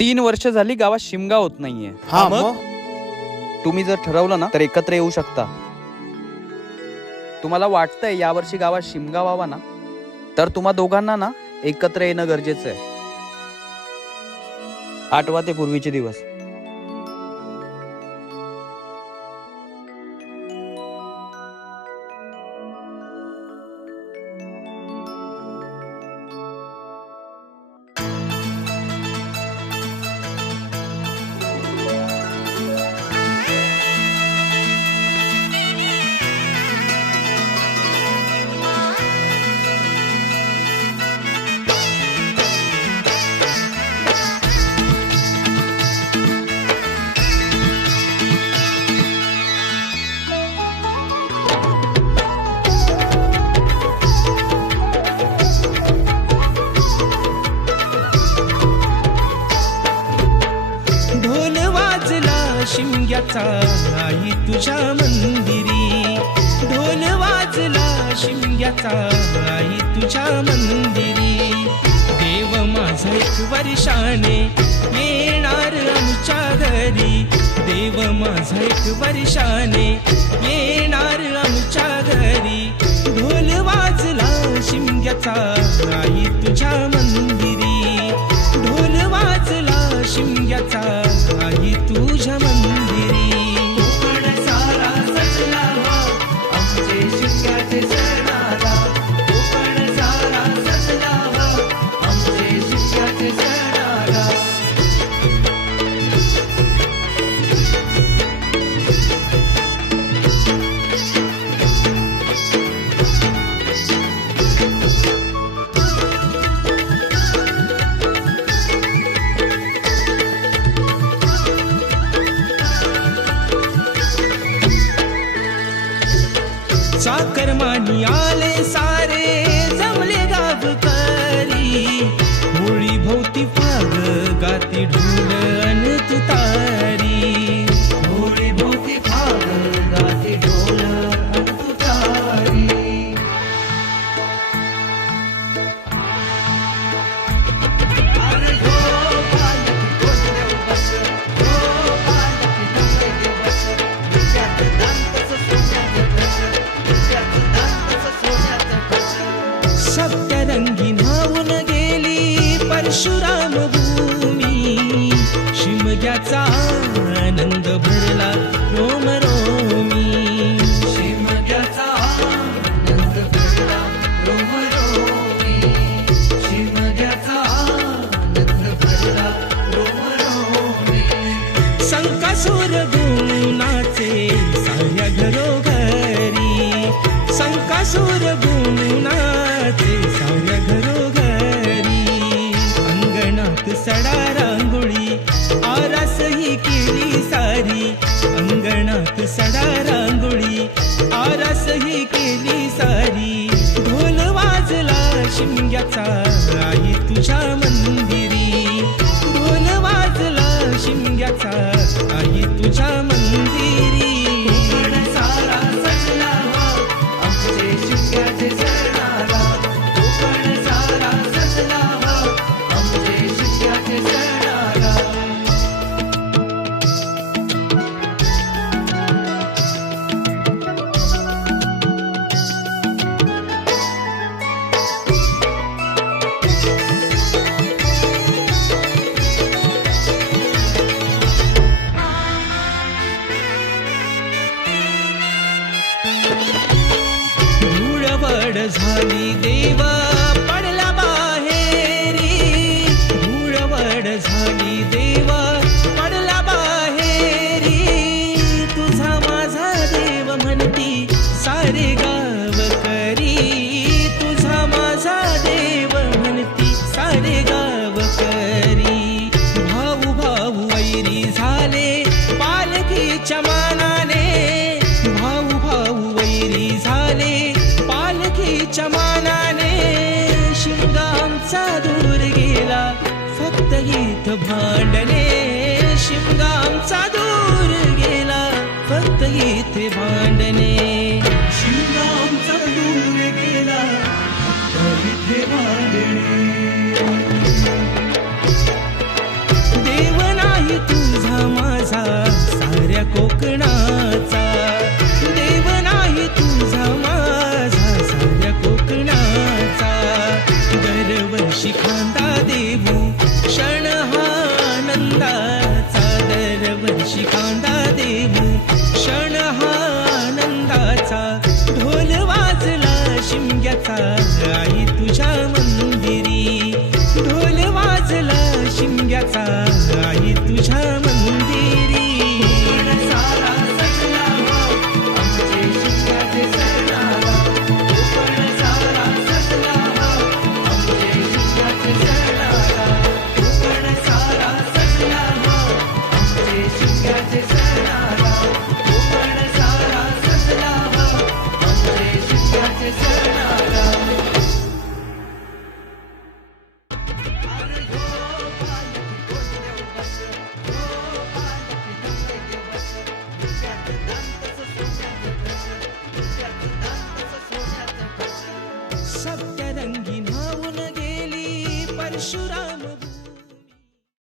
3 वर्ष झाली गावात शिमगा होत नाहीये. हा मग तुम्ही जर ठरवलं ना तर एकत्र येऊ शकता. तुम्हाला वाटतंय यावर्षी गावात शिमगा व्हावा ना, तर तुम्हा दोघांना ना एकत्र येणं गरजेचं आहे. आठवा ते पूर्वीचे दिवस. शिमग्याचा आई तुझ्या मंदिरी, ढोल वाजला शिमग्याचा आई तुझ्या मंदिरी. देव माझा एक वर्षाने येणार आमच्या घरी, देव माझा एक वर्षाने येणार आमच्या घरी. ढोल वाजला शिमग्याचा आई तुझ्या मंदिरी, ढोल वाजला शिमग्याचा आई तुझ्या मंदिरी. कोकण सारा सजला आमचे शिमग्याचे सणाला, कोकण सारा सजला आमचे शिमग्याचे सणाला. चाकरमानी आले सारे जमले गावकरी, होळी भोवती फाग गाती ढोल अन तुतारी, होळी भोवती फाग गाती ढोल अन तुतारी. अरे हो पालकी कोणत्या बस, हो पालकी नंगे बस, त्यात दांतच सोन्याचं ठस, सप्तरंगी न्हावून गेली परशुराम भूमी, शिमग्याचा आनंद भरला रोम रोमी, शिमग्याचा आनंद भरला रोम रोमी, शिमग्याचा आनंद भरला रोम रोमी. संकासूर गुणाचे साऱ्या घरोघरी, संकासूर गुणाचे साऱ्या घरोघरी. अंगणात सडा रांगोळी आरास ही केली सारी, अंगणात सडा रांगोळी आरास ही केली सारी. ढोल वाजला शिमग्याचा आई तुझ्या मंदिरी, ढोल वाजला शिमग्याचा आई तुझ्या मंदिरी. कोकण सारा सजला आमचे शिमग्याचे सणाला, कोकण सारा सजला आमचे शिमग्याचे सणाला. धूळवड झाली देव पडला बाहेरी, धूळवड झाली देव पडला बाहेरी. तुझा माझा देव म्हणती सारे गाव करी, तुझा माझा देव म्हणती सारे गाव करी. भाऊ भाऊ वैरी झाले पालखीच्या मानाने, भाऊ भाऊ वैरी झाले पालखीच्या मानाने. शिमगा आमचा दूर गेला फक्त गीत भांडणे, शिमगा आमचा दूर गेला फक्त गीत भांडणे. शिमगा आमचा दूर गेला फक्त इथे भांडणे. पाशी कांदा देऊ क्षण हा आनंदाचा ढोल वाजला शिमग्याचा आई तुझ्या मंदिरी ढोल वाजला शिमग्याचा आई तुझ्या मंदिरी कोकण सारा सजला आमचे शिमग्याचे सणाला कोकण सारा सजला आमचे शिमग्याचे सणाला कोकण सारा सजला आमचे शिमग्याचे सणाला कोकण सारा सजला आमचे शिमग्याचे सणाला सप्तरंगी न्हावून गेली परशुराम